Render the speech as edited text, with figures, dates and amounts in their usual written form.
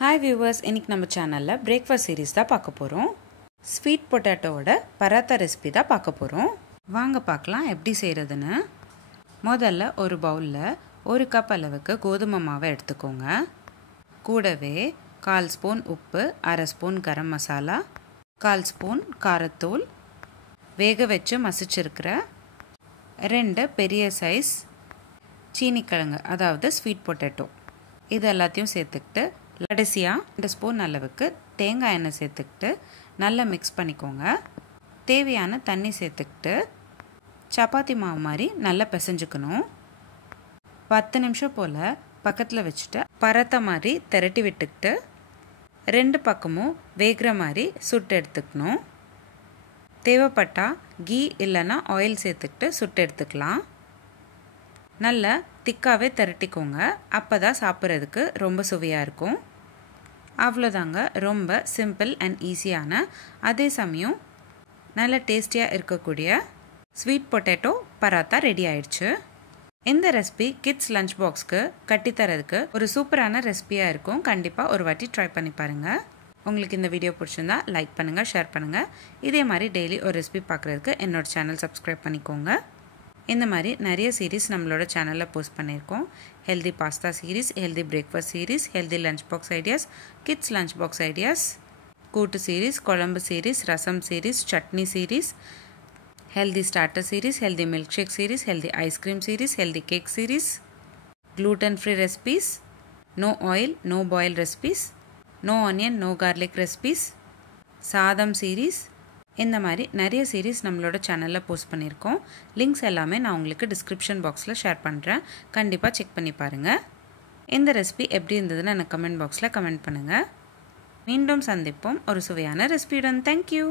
Hi viewers, இன்னைக்கு நம்ம சேனல்ல பிரேக்ஃபாஸ்ட் சீரிஸ் தான் பார்க்க போறோம். ஸ்வீட் பொட்டேட்டோவோட பராத்தா ரெசிபி தான் பார்க்க போறோம். வாங்க பார்க்கலாம் எப்படி செய்யறதுன்னு. முதல்ல ஒரு பவுல்ல 1 கப் அளவுக்கு கோதுமை மாவை எடுத்துக்கோங்க. கூடவே 1/4 ஸ்பூன் உப்பு, 1/2 ஸ்பூன் கரம் மசாலா, 1/4 ஸ்பூன் காரத்தூள், வேக வச்சு மசிச்சிருக்கிற 2 பெரிய சைஸ் சீனிக்கிழங்கு அதாவது ஸ்வீட் பொட்டேட்டோ இது எல்லாத்தையும் சேர்த்துக்கிட்டு கடைசியாக 2 ஸ்பூன் அளவுக்கு தேங்காய் எண்ணெய் சேர்த்துக்கிட்டு நல்லா மிக்ஸ் பண்ணிக்கோங்க. தேவையான தண்ணி சேர்த்துக்கிட்டு சப்பாத்தி மாவு மாதிரி நல்லா பிசைஞ்சுக்கணும். 10 நிமிஷம் போல் பக்கத்தில் வச்சுட்டு பரத்த மாதிரி திரட்டி விட்டுக்கிட்டு 2 பக்கமும் வேகிற மாதிரி சுட்டு எடுத்துக்கணும். தேவைப்பட்டால் கீ இல்லைன்னா ஆயில் சேர்த்துக்கிட்டு சுட்டு எடுத்துக்கலாம். நல்லா திக்காகவே திரட்டிக்கோங்க. அப்போ தான் சாப்பிட்றதுக்கு ரொம்ப சுவையாக இருக்கும். அவ்வளோதாங்க, ரொம்ப சிம்பிள் அண்ட் ஈஸியான அதே சமயம் நல்ல டேஸ்டியாக இருக்கக்கூடிய ஸ்வீட் பொட்டேட்டோ பராத்தா ரெடி ஆயிடுச்சு. இந்த ரெசிபி கிட்ஸ் லஞ்ச் பாக்ஸ்க்கு கட்டித்தரதுக்கு ஒரு சூப்பரான ரெசிபியாக இருக்கும். கண்டிப்பாக ஒரு வாட்டி ட்ரை பண்ணி பாருங்கள். உங்களுக்கு இந்த வீடியோ பிடிச்சிருந்தா லைக் பண்ணுங்கள், ஷேர் பண்ணுங்கள். இதே மாதிரி டெய்லி ஒரு ரெசிபி பார்க்குறதுக்கு என்னோடய சேனல் சப்ஸ்கிரைப் பண்ணிக்கோங்க. இந்த மாதிரி நிறைய சீரீஸ் நம்மளோட சேனலில் போஸ்ட் பண்ணியிருக்கோம். Healthy pasta series, healthy breakfast series, healthy lunch box ideas, kids lunch box ideas, kootu series, kuzhambu series, rasam series, chutney series, healthy starter series, healthy milk shake series, healthy ice cream series, healthy cake series, gluten free recipes, no oil no boil recipes, no onion no garlic recipes, சாதம் series, இந்த மாதிரி நிறைய series நம்மளோட சேனலில் post பண்ணியிருக்கோம். Links எல்லாமே நான் உங்களுக்கு டிஸ்கிரிப்ஷன் பாக்ஸில் ஷேர் பண்ணுறேன். கண்டிப்பாக செக் பண்ணி பாருங்கள். இந்த ரெசிபி எப்படி இருந்ததுன்னு எனக்கு கமெண்ட் பாக்ஸில் கமெண்ட் பண்ணுங்கள். மீண்டும் சந்திப்போம் ஒரு சுவையான ரெசிபியுடன். தேங்க்யூ.